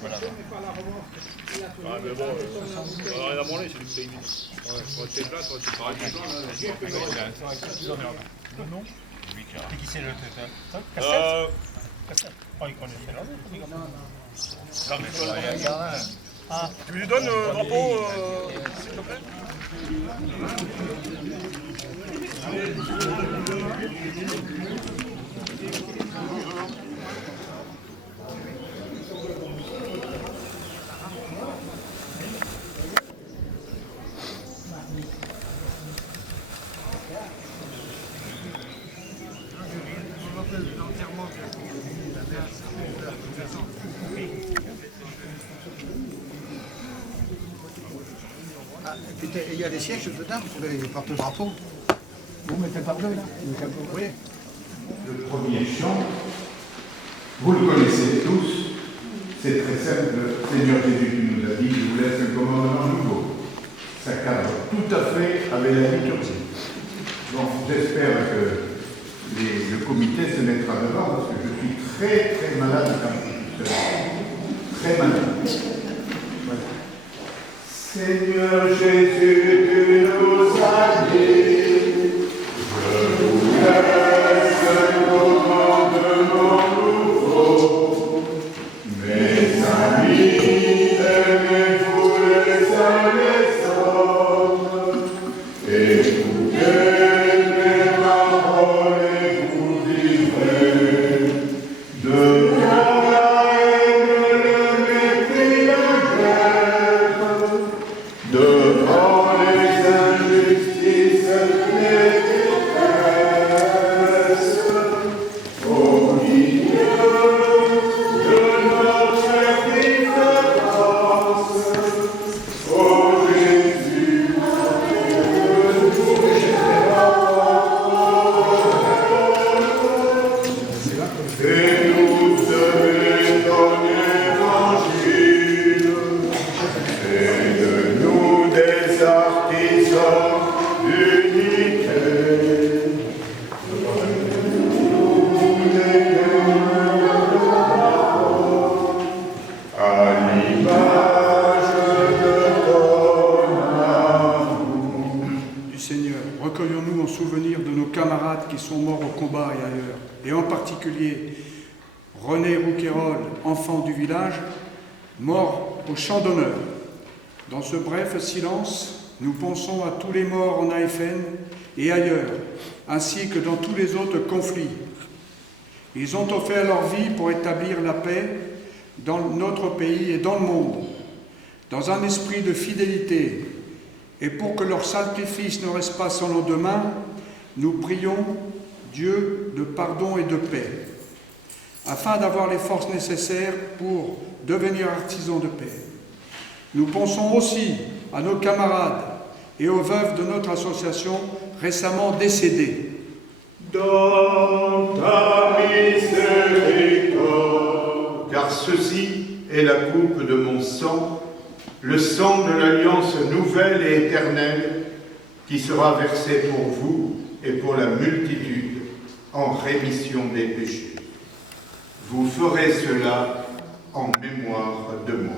Voilà. Ah, mais bon, on a rien à branler, c'est une bouteille vide. On va te faire place, on va te faire Le nom? Et qui c'est le traiteur? Cassette? Oh, il connaît très bien. Non, mais voilà. Ah. Tu lui donnes le drapeau, s'il te plaît? Il y a des sièges dedans pour les porte-drapeaux. Vous mettez par deux là. Oui. Le premier chant, vous le connaissez tous, c'est très simple. Seigneur Jésus qui nous a dit, je vous laisse un commandement nouveau. Ça cadre tout à fait avec la liturgie. Bon, j'espère que le comité se mettra devant parce que je suis très très malade quand je suis seul. Très malade. Voilà. Seigneur Jésus, tu nous as dit, je vous laisse un commandement nouveau. Mes amis, aimez-vous les uns les autres, écoutez mes paroles et vous vivrez. Devant la haine, le mépris, la guerre, devant les injustices, les détresses, au milieu de notre différence, ô Jésus, fais-nous aimer ton évangile, fais de nous des artisans d'unité. À l'image de ton amour. Du Seigneur, recueillons-nous en souvenir de nos camarades qui sont morts au combat et ailleurs, et en particulier René Rouquayrol, enfant du village, mort au champ d'honneur. Dans ce bref silence, nous pensons à tous les morts en AFN et ailleurs, ainsi que dans tous les autres conflits. Ils ont offert leur vie pour établir la paix dans notre pays et dans le monde, dans un esprit de fidélité. Et pour que leur sacrifice ne reste pas sans lendemain, nous prions Dieu de pardon et de paix, afin d'avoir les forces nécessaires pour devenir artisans de paix. Nous pensons aussi à nos camarades et aux veuves de notre association récemment décédées. Dans ta miséricorde, car ceci est la coupe de mon sang, le sang de l'alliance nouvelle et éternelle qui sera versé pour vous et pour la multitude en rémission des péchés. Vous ferez cela en mémoire de moi.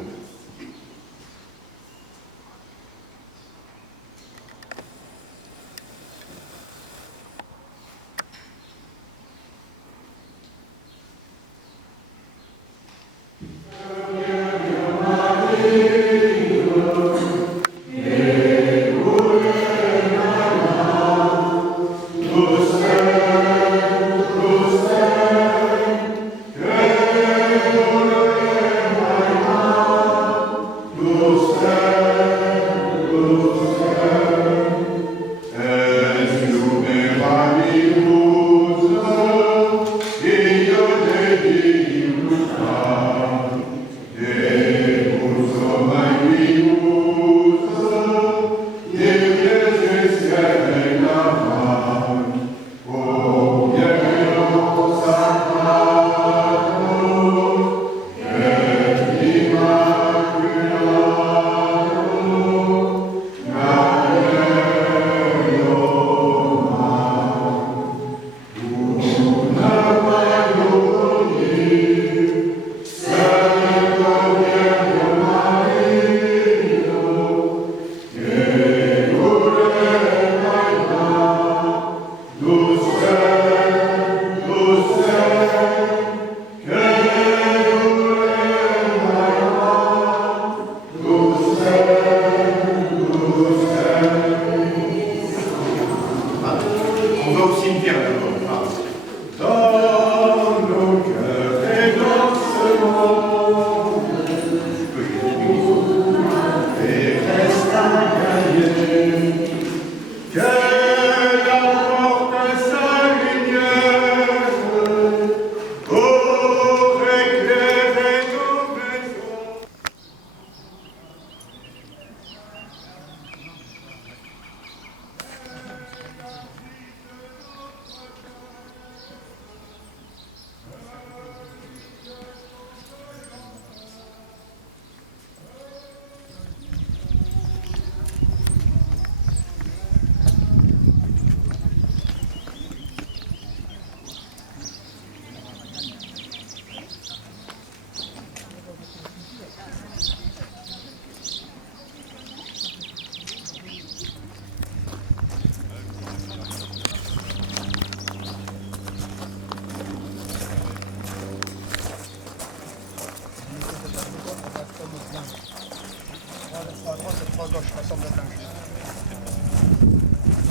gauche, ça semble être un juste.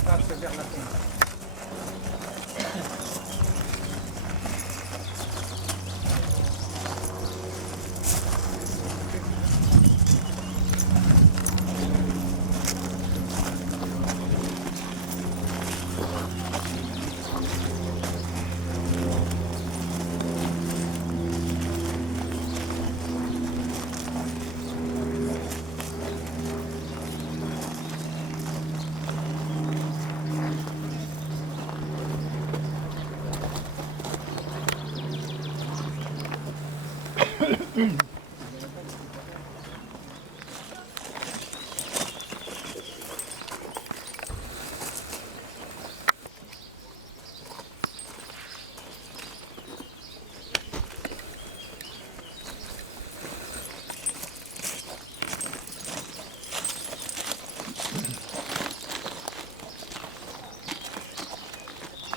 Passe vers la tombe.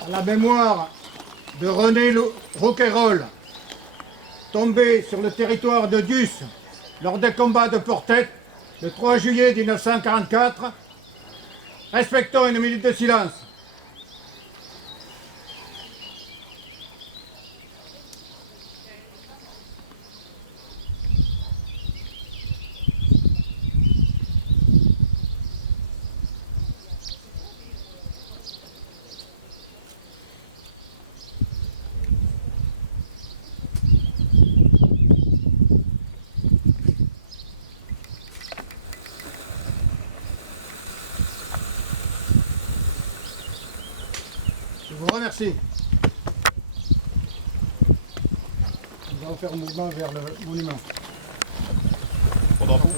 À la mémoire de René Rouquayrol, tombé sur le territoire de Dus lors des combats de Portet le 3 juillet 1944, respectons une minute de silence. Je vous remercie. Nous allons faire un mouvement vers le monument. Au drapeau.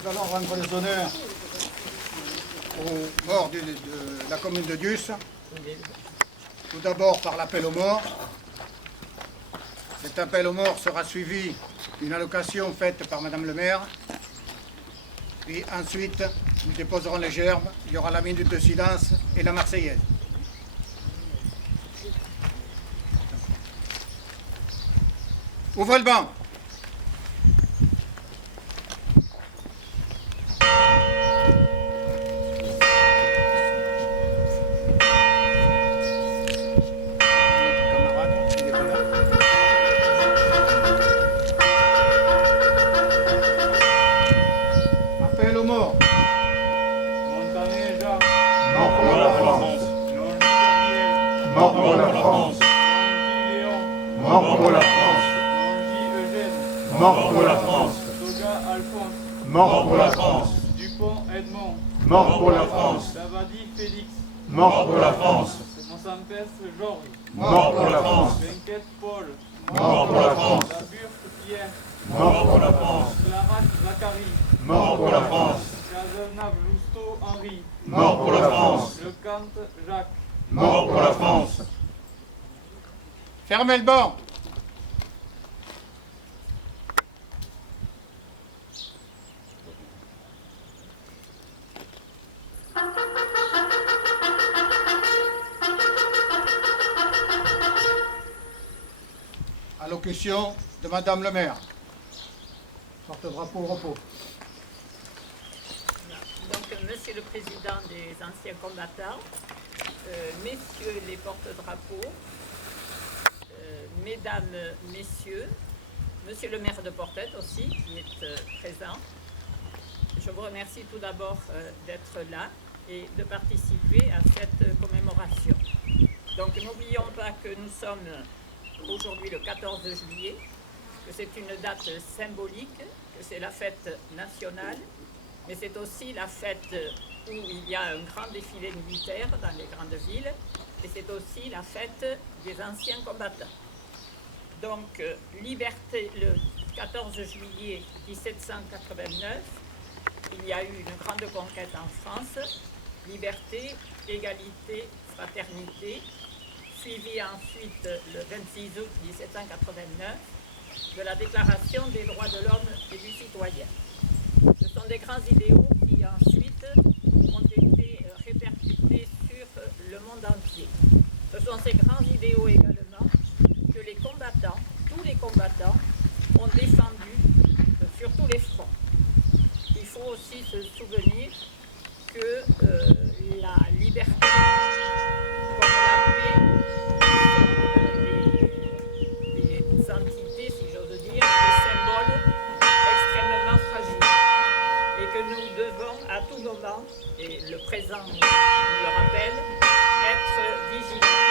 Nous allons rendre les honneurs aux morts de la commune de Dus. Tout d'abord par l'appel aux morts. Cet appel aux morts sera suivi d'une allocation faite par Madame le maire. Puis ensuite, nous déposerons les gerbes. Il y aura la minute de silence et la Marseillaise. Ouvrez le banc. Appel aux morts. Montané Jacques. Mort pour la France. Longy Gabriel. Mort pour la France. Longy Léon. Mort pour la France. Longy Eugène. Mort pour la France. Doga Alphonse. Mort pour la France. Dupont Edmond. Mort pour la France. Davadi Félix. Mort pour la France. Monsampestre Georges. Mort pour la France. Benquet Paul. Mort pour la France. Laburte Pierre. Mort pour la France. Clarac Zacharie. Mort pour la France. Cazenave Lousteau Henri. Mort pour la France. Le Cante Jacques. Mort pour la France. Fermez le banc. Allocution de Madame le maire. Porte-drapeau au repos. Donc, Monsieur le Président des anciens combattants, Messieurs les porte-drapeaux, Mesdames, Messieurs, Monsieur le maire de Portet aussi, qui est présent. Je vous remercie tout d'abord d'être là et de participer à cette commémoration. Donc n'oublions pas que nous sommes aujourd'hui le 14 juillet, que c'est une date symbolique, que c'est la fête nationale, mais c'est aussi la fête où il y a un grand défilé militaire dans les grandes villes, et c'est aussi la fête des anciens combattants. Donc, liberté, le 14 juillet 1789, il y a eu une grande conquête en France, liberté, égalité, fraternité, suivi ensuite le 26 août 1789 de la Déclaration des droits de l'homme et du citoyen. Ce sont des grands idéaux qui ensuite ont été répercutés sur le monde entier. Ce sont ces grands idéaux également que les combattants, tous les combattants, ont défendu sur tous les fronts. Il faut aussi se souvenir que la liberté, comme la paix, sont des entités, si j'ose dire, des symboles extrêmement fragiles. Et que nous devons à tout moment, et le présent nous le rappelle, être vigilants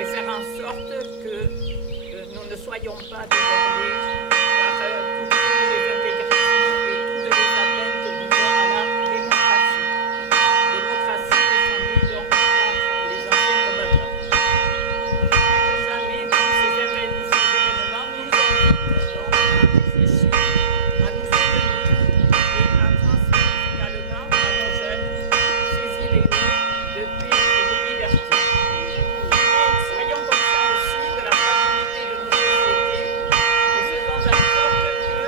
et faire en sorte que nous ne soyons pas débordés par toutes les intégrations et toutes les atteintes, disons, à la démocratie. Démocratie défendue donc par les anciens combattants. Plus que jamais, donc, ces événements nous invitent donc à réfléchir, à nous soutenir et à transmettre également à nos jeunes ces idéaux de paix et de liberté. Soyons conscients aussi de la fragilité de nos sociétés et faisons en sorte que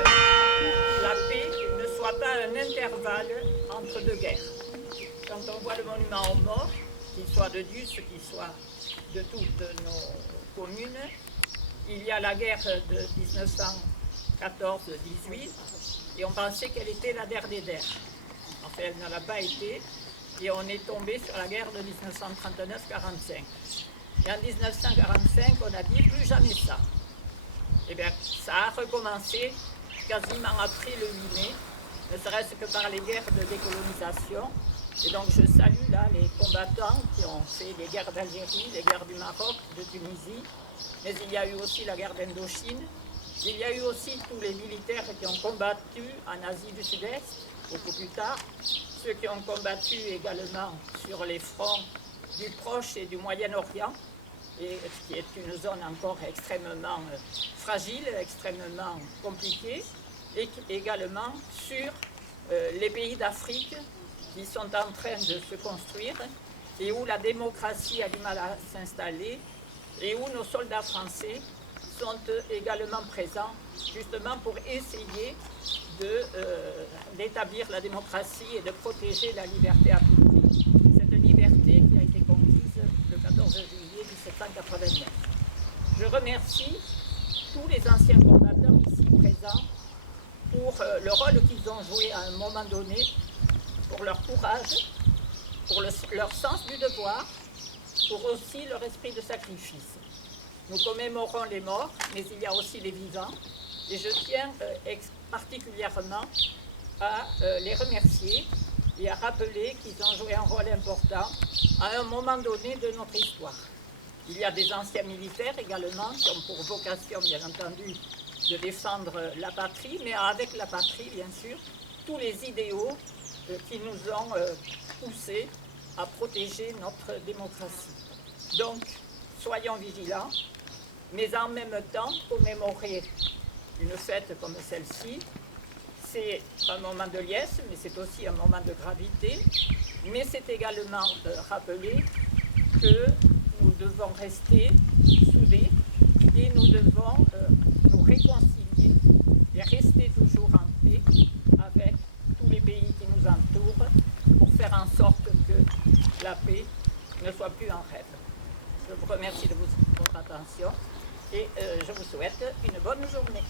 la paix ne soit pas un intervalle entre deux guerres. Quand on voit le monument aux morts, qu'il soit de Dius, qu'il soit de toutes nos communes, il y a la guerre de 1914-18 et on pensait qu'elle était la dernière. Enfin, elle ne l'a pas été et on est tombé sur la guerre de 1939-45. Et en 1945, on a dit plus jamais ça. Eh bien, ça a recommencé quasiment après le 8 mai, ne serait-ce que par les guerres de décolonisation. Et donc je salue là les combattants qui ont fait les guerres d'Algérie, les guerres du Maroc, de Tunisie, mais il y a eu aussi la guerre d'Indochine. Il y a eu aussi tous les militaires qui ont combattu en Asie du Sud-Est, beaucoup plus tard, ceux qui ont combattu également sur les fronts du Proche et du Moyen-Orient, et qui est une zone encore extrêmement fragile, extrêmement compliquée, et également sur les pays d'Afrique qui sont en train de se construire et où la démocratie a du mal à s'installer et où nos soldats français sont également présents justement pour essayer d'établir la démocratie et de protéger la liberté à tout prix. Cette liberté qui a été conquise le 14 juillet 1789. Je remercie tous les anciens combattants ici présents pour le rôle qu'ils ont joué à un moment donné, pour leur courage, pour leur sens du devoir, pour aussi leur esprit de sacrifice. Nous commémorons les morts, mais il y a aussi les vivants, et je tiens particulièrement à les remercier et à rappeler qu'ils ont joué un rôle important à un moment donné de notre histoire. Il y a des anciens militaires également qui ont pour vocation, bien entendu, de défendre la patrie, mais avec la patrie, bien sûr, tous les idéaux qui nous ont poussés à protéger notre démocratie. Donc, soyons vigilants, mais en même temps, commémorer une fête comme celle-ci, c'est un moment de liesse, mais c'est aussi un moment de gravité, mais c'est également de rappeler que nous devons rester soudés et nous devons nous réconcilier et rester toujours en paix avec tous les pays qui nous entourent pour faire en sorte que la paix ne soit plus un rêve. Je vous remercie de votre attention et je vous souhaite une bonne journée.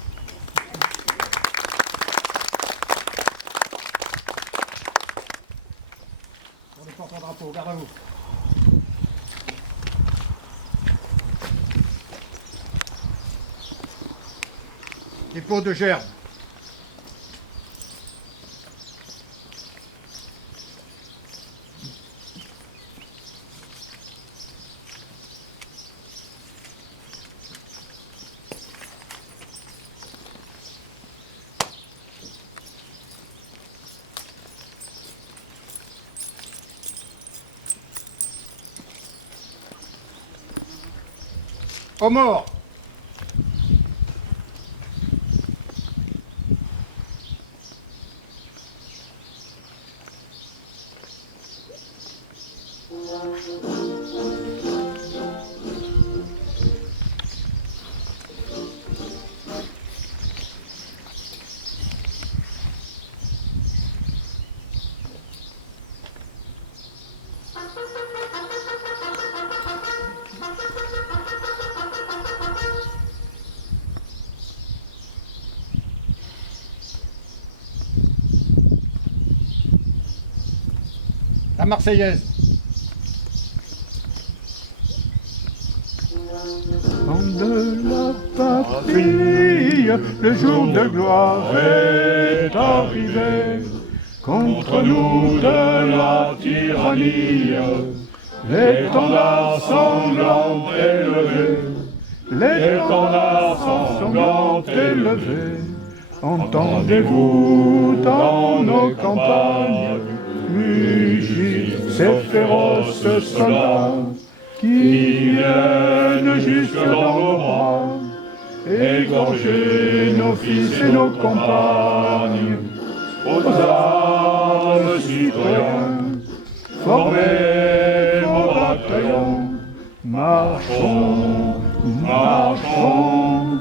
Pour le porte-drapeau, garde à vous. des pots de gerbe. Aux morts. La Marseillaise. De la patrie, le jour de gloire est arrivé. Contre nous de la tyrannie, l'étendard sanglant est levé. L'étendard sanglant est levé. Entendez-vous dans nos campagnes mugir ces féroces soldats qui viennent jusque dans nos bras, égorger nos fils et nos compagnes. Aux armes, citoyens, formez vos bataillons, marchons, marchons,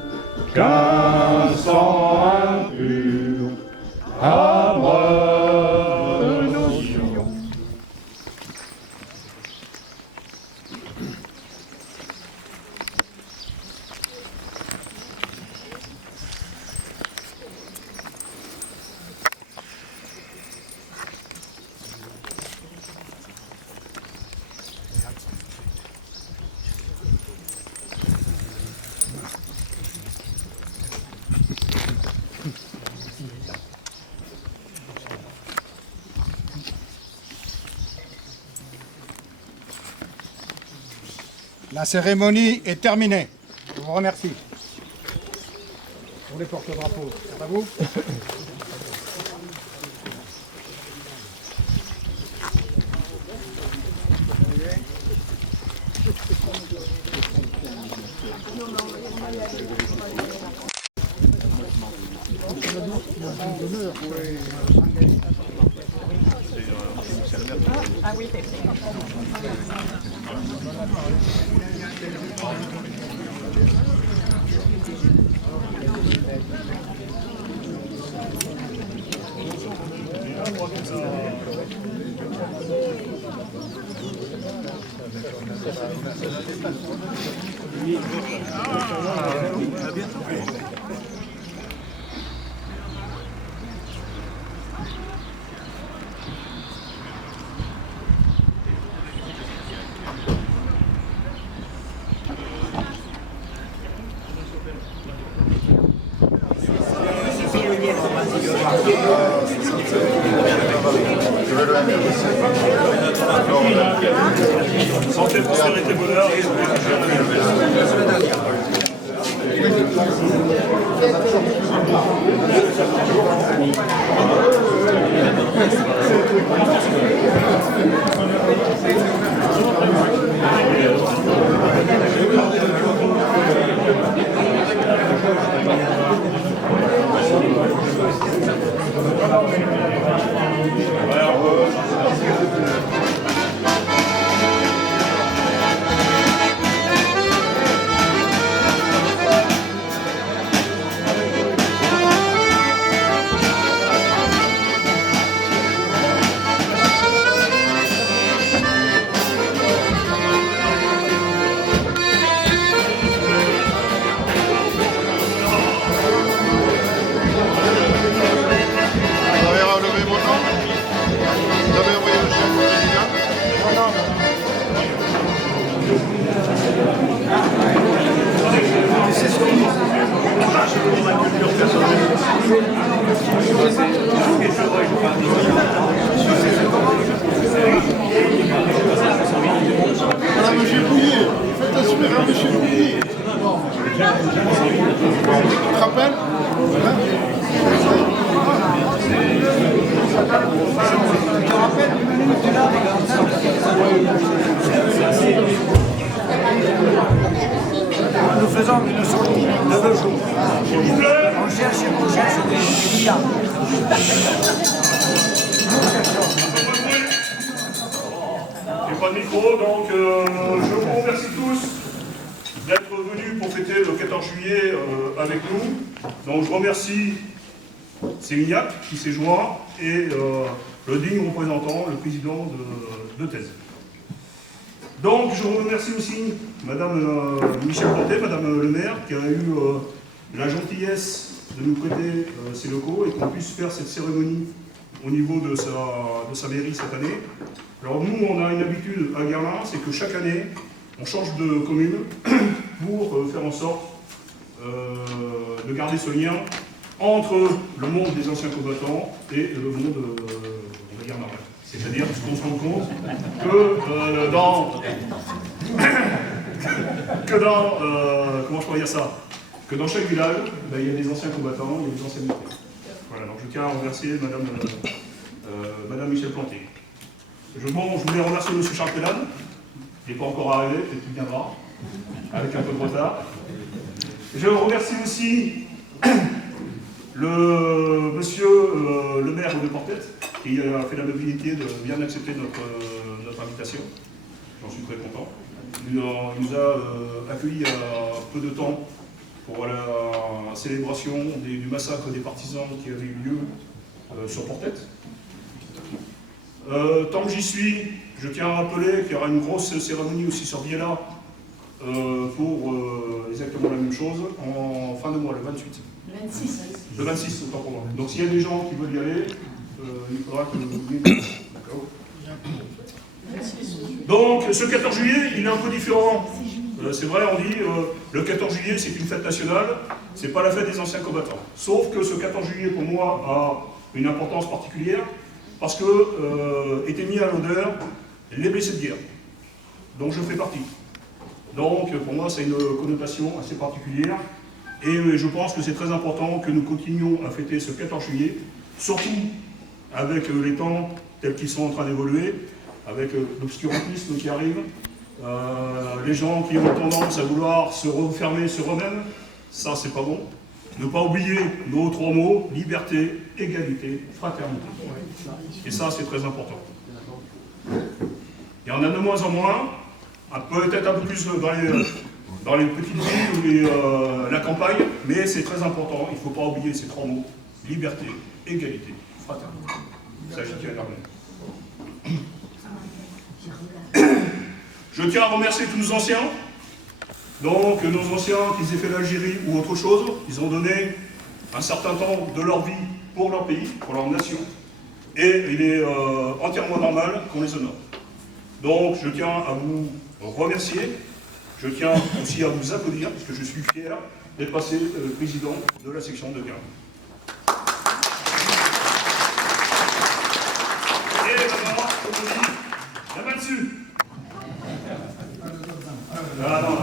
qu'un sang impur abreuve nos sillons. La cérémonie est terminée. Je vous remercie. Pour les porte-drapeaux, c'est à vous. Ah oui, c'est Santé, prospérité, bonheur. te rappelles? Nous faisons une sortie de 2 jours. On cherche des milliards. J'ai pas de micro, donc je vous remercie tous d'être venus pour fêter le 14 juillet avec nous. Donc je remercie Sémignac qui s'est joint et le digne représentant, le président de Thèse. Donc je remercie aussi Madame Michel Planté, Madame le maire, qui a eu la gentillesse de nous prêter ses locaux et qu'on puisse faire cette cérémonie au niveau de sa mairie cette année. Alors nous, on a une habitude à Guerlain, c'est que chaque année, on change de commune pour faire en sorte de garder ce lien entre le monde des anciens combattants et le monde de Guerlain. C'est-à-dire qu'on se rend compte comment je pourrais dire ça, que dans chaque village, il y a des anciens combattants, il y a des anciens militaires. Voilà, donc je tiens à remercier Madame Michel Planté. Je voulais remercier M. Charles Pellane, qui n'est pas encore arrivé, peut-être qu'il viendra, avec un peu de retard. Je remercie aussi monsieur le maire de Portette, qui a fait l'amabilité de bien accepter notre invitation. J'en suis très content. Il nous a accueillis à peu de temps pour la célébration du massacre des partisans qui avait eu lieu sur Portette. Tant que j'y suis, je tiens à rappeler qu'il y aura une grosse cérémonie aussi sur Viella pour exactement la même chose en fin de mois, le 28. Le 26, autant pour moi. Donc s'il y a des gens qui veulent y aller, il faudra que vous veniez. D'accord. Donc ce 14 juillet, il est un peu différent. C'est vrai, on dit le 14 juillet c'est une fête nationale, c'est pas la fête des anciens combattants. Sauf que ce 14 juillet pour moi a une importance particulière parce que étaient mis à l'honneur les blessés de guerre, dont je fais partie. Donc pour moi c'est une connotation assez particulière et je pense que c'est très important que nous continuions à fêter ce 14 juillet, surtout avec les temps tels qu'ils sont en train d'évoluer, avec l'obscurantisme qui arrive, les gens qui ont tendance à vouloir se refermer sur eux-mêmes, ça c'est pas bon. Ne pas oublier nos 3 mots, liberté, égalité, fraternité. Et ça c'est très important. Il y en a de moins en moins, peut-être un peu plus dans les petites villes ou la campagne, mais c'est très important, il ne faut pas oublier ces 3 mots, liberté, égalité, fraternité. Ça j'y tiens énormément. Je tiens à remercier tous nos anciens. Donc nos anciens, qu'ils aient fait l'Algérie ou autre chose, ils ont donné un certain temps de leur vie pour leur pays, pour leur nation. Et il est entièrement normal qu'on les honore. Donc je tiens à vous remercier. Je tiens aussi à vous applaudir, parce que je suis fier d'être passé président de la section de Guerlain. Et maintenant, comme on dit, la main dessus. Ah, non.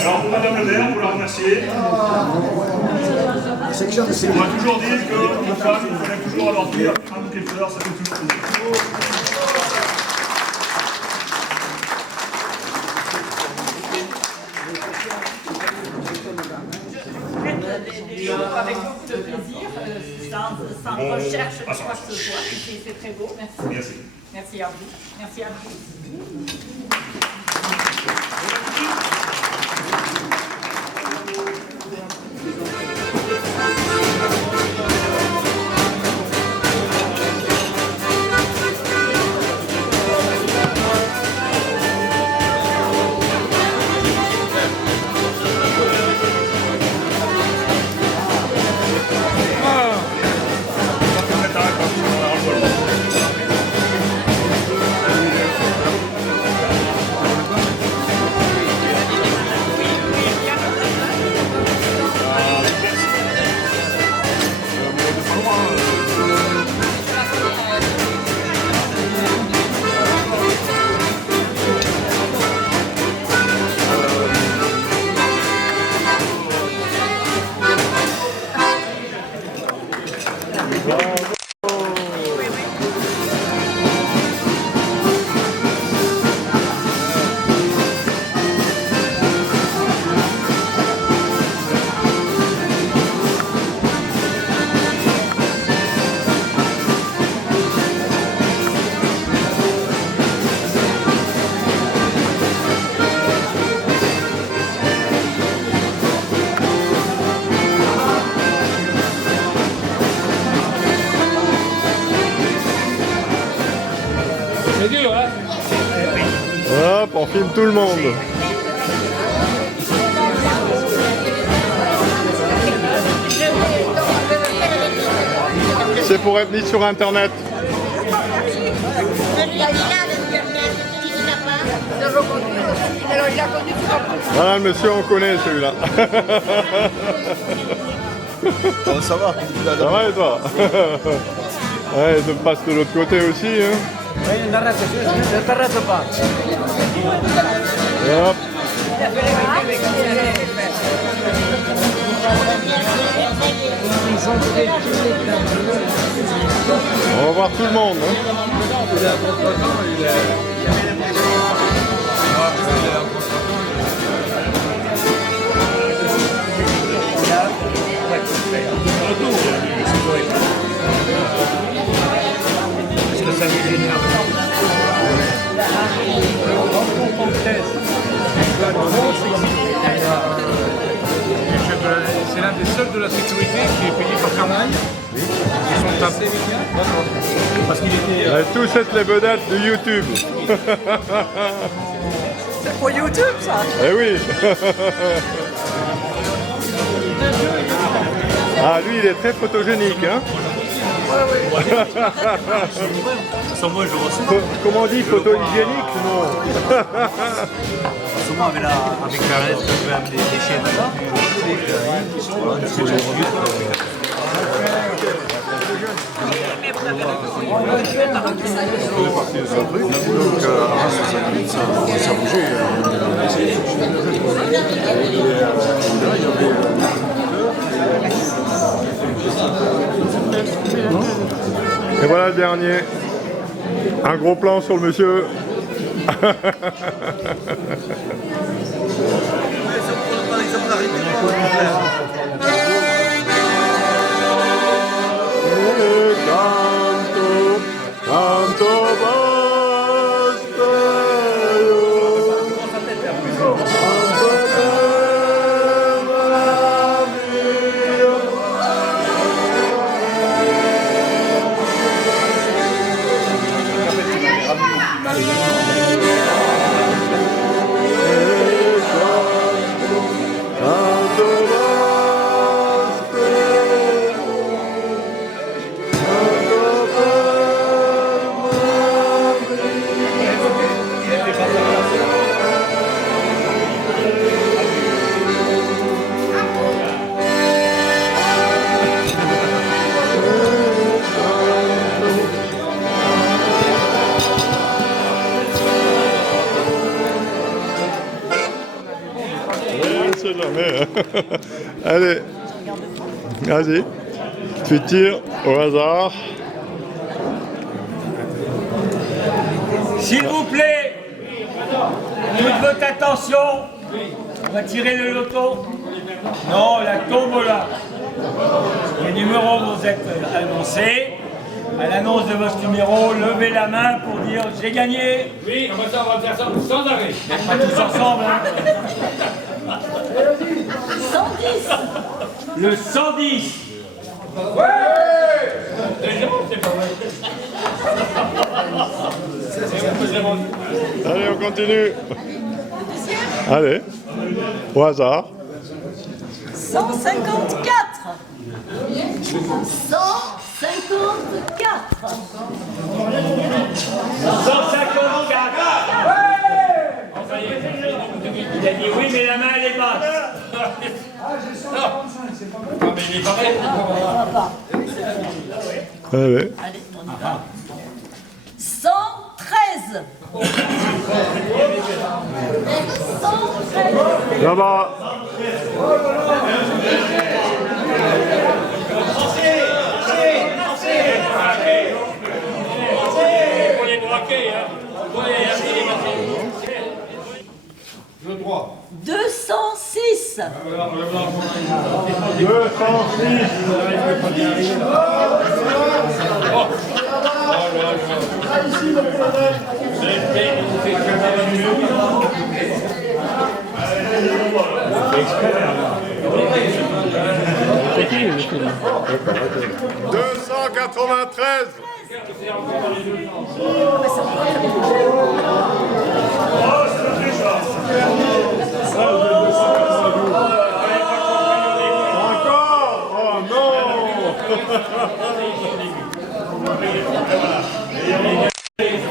Alors pour Madame le maire, pour la remercier. On m'a toujours dit qu'une femme, il fallait toujours avoir dire un bouquet de fleurs, ça fait toujours plaisir. Des jours avec beaucoup de plaisir, sans recherche de quoi que ce soit. C'est très beau, merci. Merci. Merci à vous. Merci à vous. tout le monde. C'est pour être mis sur internet. Voilà, le monsieur, on connaît celui-là. Ça va? Ça va et toi? Ouais, je passe de l'autre côté aussi. Hein. Ne t'arrête pas. Et hop. On va voir tout le monde. Est-ce que ça vous génère? C'est l'un des seuls de la sécurité qui est payé par Carmagne. Ils sont tapés. Parce qu'il était. Tous êtes les vedettes de YouTube. C'est pour YouTube ça? Eh oui. Ah, lui, il est très photogénique, hein. Sans moi, je reçois. Comment on dit, photo hygiénique? Non. Souvent, avec la lettre, je vais amener des chaînes là. Ça bougeait. Et voilà le dernier. Un gros plan sur le monsieur. Jamais. Allez, vas-y, tu tires au hasard. S'il vous plaît, toute votre attention, on va tirer le loto. Non, la tombola. Les numéros vont être annoncés. À l'annonce de votre numéro, levez la main pour dire j'ai gagné. Oui, comme ça on va faire ça sans arrêt. Pas tous ensemble. Hein. 110. Le 110. Ouais. C'est pas vrai. Allez, on continue. Allez, au hasard. 154. 154. 154. Enfin, il a dit oui, mais la main elle est basse. Ah, j'ai 145, c'est pas mal. Non, mais il est pareil. Allez. 113. 113. Là-bas. On est braqué, hein. Le droit. 206. 293.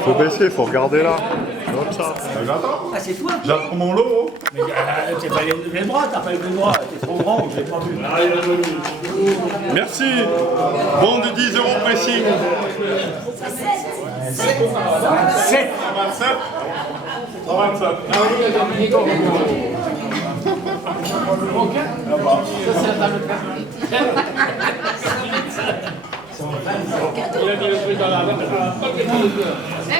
Faut baisser, faut regarder là. Comme ça. Ah, c'est toi? J'apprends mon lot. Mais t'es pas les bras, t'as pas les bras, t'es trop grand, je l'ai pas vu. Merci. Bon de 10 € pressing. 7. 127. 127. Il a mis le truc dans la main. Non,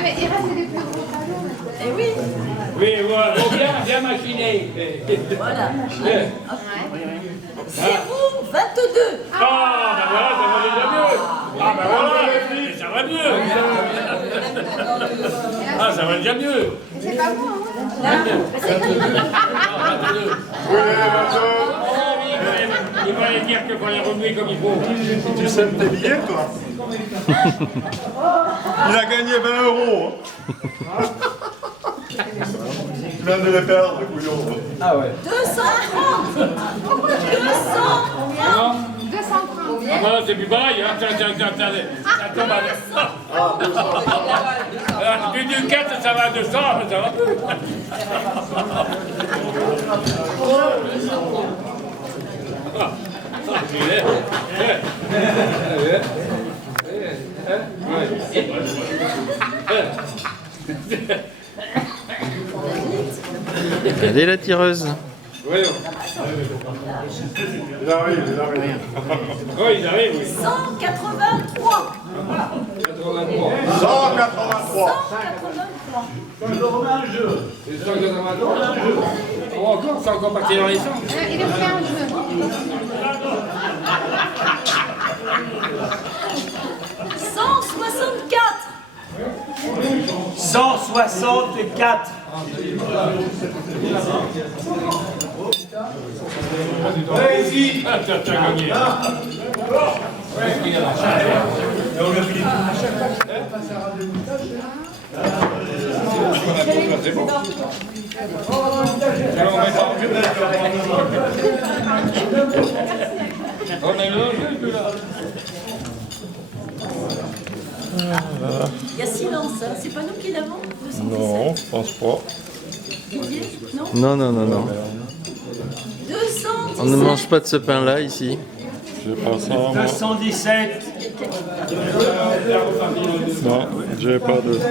mais il reste des plus gros ballons. Eh oui. Oui, voilà. Bon, bien machiné. Voilà. Ouais. 0,22. Ah, ben voilà, ça va déjà mieux. Ah, ben voilà, ça va mieux. Ah, ça va déjà mieux. C'est pas bon, hein? Il va dire que pour les remuer comme il faut. Tu sèmes tes billets, toi? Il a gagné 20 €. Tu viens de les perdre, couillon. Ah ouais. 230. 230. Ah voilà, c'est plus pareil, hein. Ça tombe à 200. Du 4, ça va à 200, mais ça va plus. Regardez la tireuse. Voyons. Il arrive. Oui, il arrive, oui. 183. 183. Je le remets un jeu. Encore, c'est encore parti dans les champs. Il est fait un jeu. 164. 164. Ici. T'as gagné. C'est bon. On est là. Il y a silence, hein. C'est pas nous qui l'avons? Non, je pense pas. Didier? Non? Non. 217. On ne mange pas de ce pain-là ici. J'ai pas ça, moi. 217. Non, j'ai pas de 117.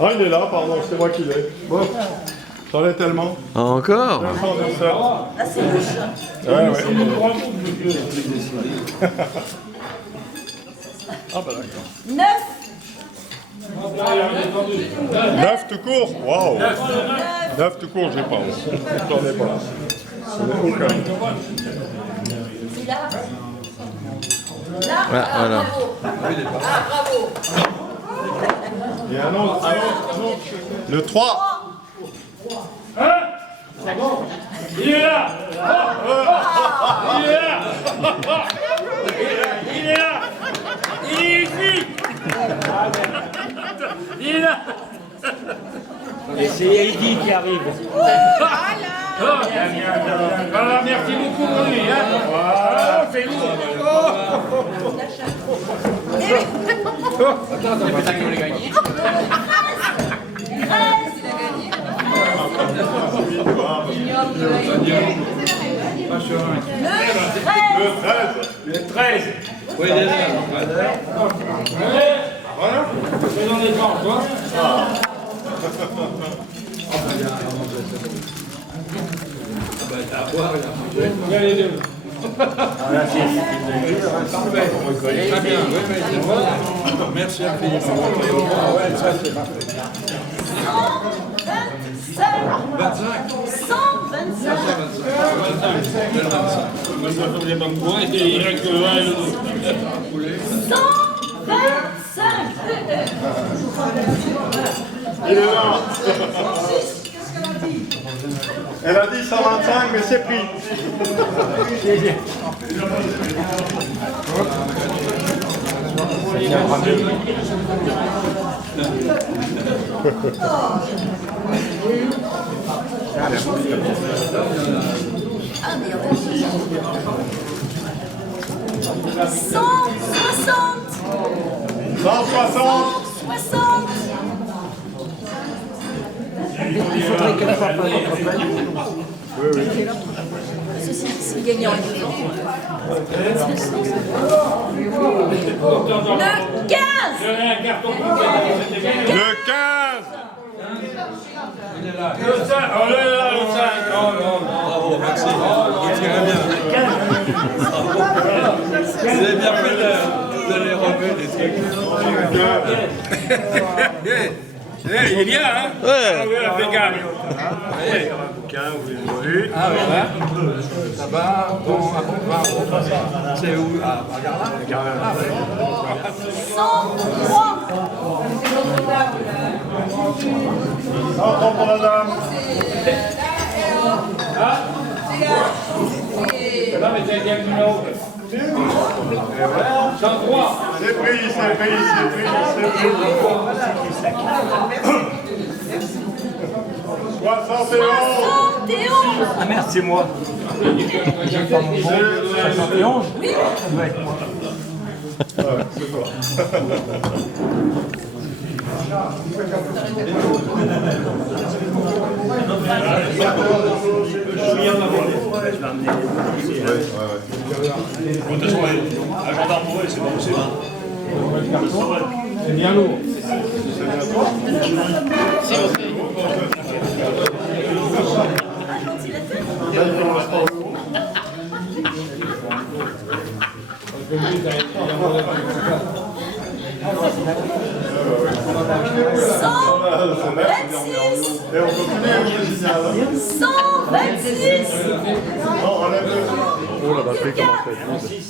Ah, il est là, pardon, c'est moi qui l'ai. Bon, j'en ai tellement. Encore? 217. Ah, c'est louche. Ouais. Ah, bah d'accord. 9. 9 tout court? Waouh! 9 tout court, j'ai pas. J'en ai pas. J'en ai aucun. Là. Ah, voilà. Bravo. Il y a un autre. Le 3. Il est là. Il est là. Il est là. Il est ici. Il est là. Et c'est Heidi qui arrive. Voilà, merci beaucoup pour lui. Voilà, c'est lourd. Attends, ça fait ça qu'on l'a gagné. Le 13. Oui, déjà. Voilà. Faisons des temps, toi. Merci infiniment. Ouais, ça c'est parfait. 125. Il est là. Elle a dit 125, mais c'est pris. Ah merde. 160. 160. 60. Il faudrait qu'elle soit pas notre famille. Ceci, c'est gagnant. Le 15. Le 15. Le 5. Oh là là, le 5. Oh là là. Bravo, merci. Il tirait bien. Vous avez bien fait d'aller relever des trucs. Il est bien, hein? Ouais. Ah oui, impeccable. Ah ouais. Là-bas, bon, à Pontevin, c'est où? À Garlin. Ah ouais. 103. 130 pour la dame. Non, mais c'est bien numéro. 103. C'est pris, c'est pris, c'est pris, c'est pris. 71. Ah merde, c'est moi. 71. Oui. Ouais, c'est toi. C'est bien lourd. Et on continue, je signale. 126. Non, enlève-le. Oh la batterie commence à être vide.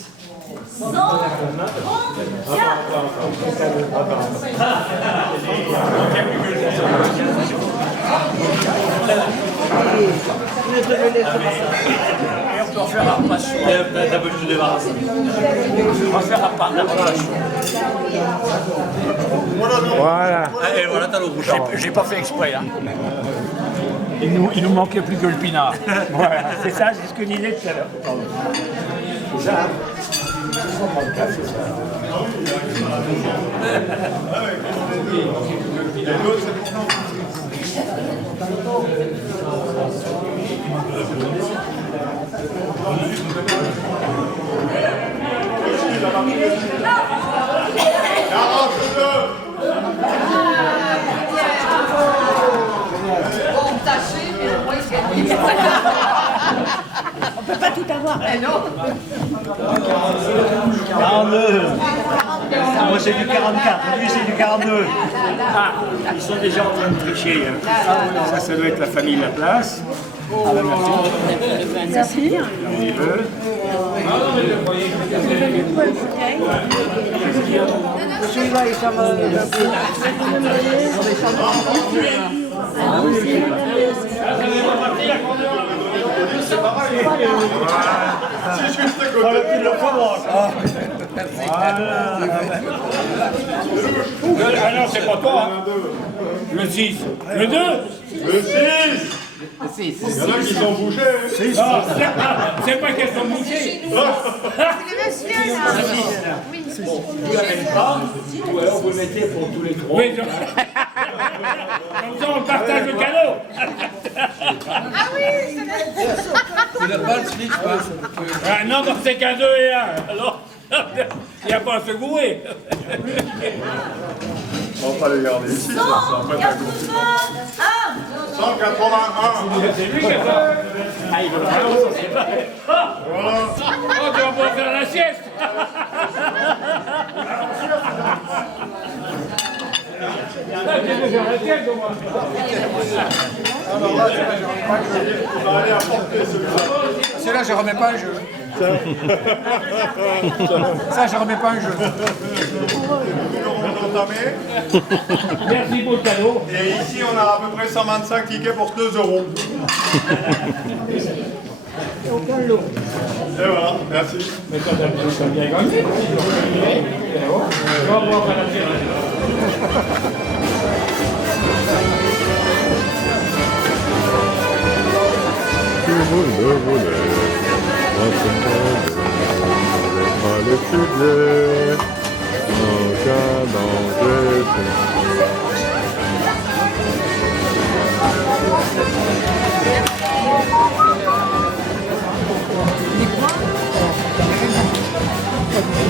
On peut faire un pas chaud. T'as peu de débarrasser. On va faire un pas chaud. Voilà. Et voilà, t'as l'eau bouche. J'ai pas fait exprès, là. Il nous manquait plus que le pinard. Voilà, c'est ça, c'est ce que je disais tout à l'heure. C'est ça, hein? 134, c'est ça. On peut pas tout avoir. Eh non. 42. Moi c'est du 44, lui c'est du 42. Ah, ils sont déjà en train de tricher. Hein. Ça doit être la famille Laplace. Ah ben merci. Ça c'est bien. Celui-là il Ah non, c'est pas toi. Hein. Le 6. Le 2. Le 6. Il y en a qui sont bouchés. Non, c'est pas qu'elles sont bouchées. C'est le monsieur là. Oui. Vous la mettez pas, ou alors vous le mettez pour tous les trois. Oui, comme ça on partage le cadeau. Ah oui, Tu n'as pas le slip, hein? Ah non, parce que c'est qu'un 2 et 1. Alors, il n'y a pas à se gourer. On va pas les garder ici. 181. 181. C'est lui qui a ça. Ah, il veut le cadeau, c'est pas. Voilà. Oh, tu vas pas faire la sieste. Alors là, tu vas aller apporter celui-là. Celui-là, je remets pas un jeu. Ça, je remets pas un jeu. Merci pour le cadeau. Et ici, on a à peu près 125 tickets pour 2 €. Et voilà, merci. Mais toi, t'as bien gagné. Tout le monde volait, dans ce monde, pas le sujet. Aucun danger.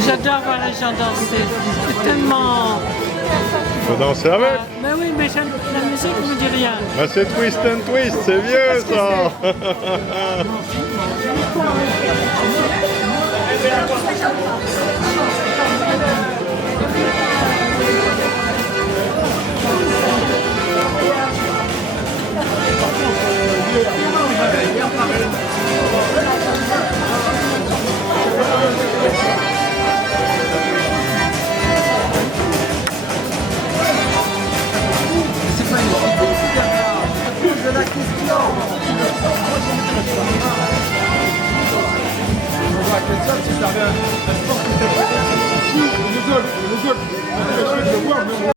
J'adore voir les gens danser. C'est tellement... Faut danser avec. Mais oui, mais la musique ne me dit rien. Ah, c'est Twist and Twist, c'est vieux ça. De la question. La question, si ça vient.